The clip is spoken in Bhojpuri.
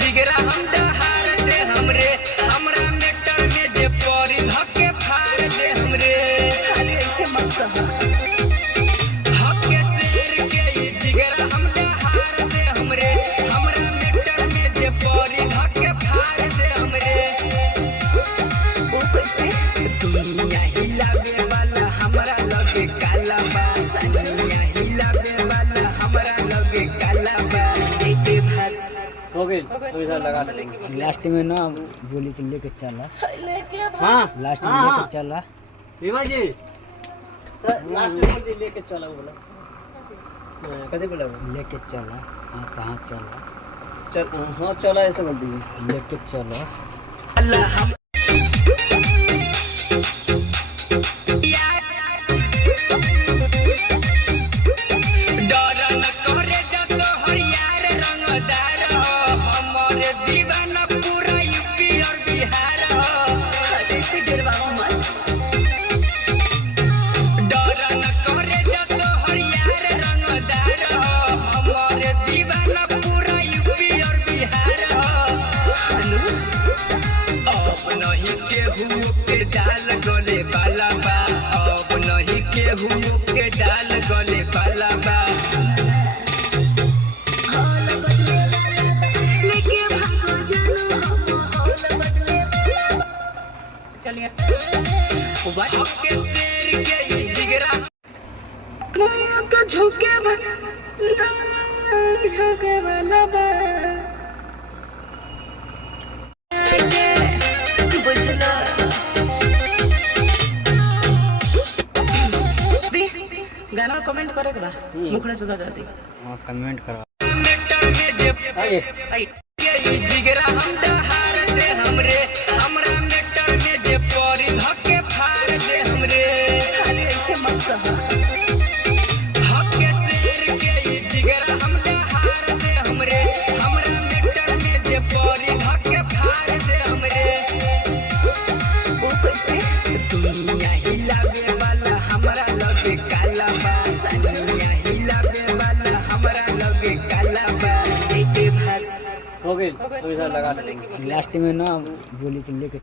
जिगरा हम दहाड़ दे हमरे हमरा मेटर में जे परी धके फाड़ दे हमरे। अरे ऐसे मत कहा। हके शेर के जिगरा हम दहाड़ दे हमरे हमरा मेटर में जे परी धके फाड़ दे हमरे। वो कैसे? दुनिया हिलावे वाला हमरा लगे काला बा, दुनिया हिलावे वाला हमरा लगे काला बा। देते भात हो गई तो इधर लगा दे। लास्ट में ना बोली के लेके चला। लेके हाँ लास्ट में हाँ, लेके हाँ। चला। भीमा जी तो लास्ट में बोल दी लेके चला बोला। कदे बोला वो? लेके चला। हाँ कहाँ चला? चल हाँ चला ऐसे बोल दी। लेके चलो। अल्लाह हम डर न करे जब हरियार रंगदार हो हमरे दीवाना पूरा यूपी और बिहार हो। अरे ऐसे डरवाओ मत। डर न करे जब हरियार रंगदार हो हमरे दीवाना पूरा यूपी और बिहार हो। अब नहीं केहू के डाल गले वाला बा, अब नहीं केहू के डाल गले वाला बा। हाल बदले लेके भागो जानो हम हाल बदले। चलिए हके शेर के जिगरा नया का झोंके वाला बा। बुझला गाना कमेंट करे के बा मुखड़े सुगा जाती। हाँ कमेंट करो। मेटर में जे आइए आई के जिगरा हम दहाड़ दे हमरे हमरा मेटर में जे परी धके फाड़ दे हमरे। अरे ऐसे मत कहा। हके शेर के जिगरा हम दहाड़ दे हमरे हमरा मेटर में जे परी धके फाड़ दे हमरे। वो कैसे? दुनिया हिलावे वाला हमरा लगे काला बा, दुनिया हिलावे वाला हमरा लगे काला बा। देते भात हो गई तो इधर लगा दे। लास्ट में ना बोली के लेके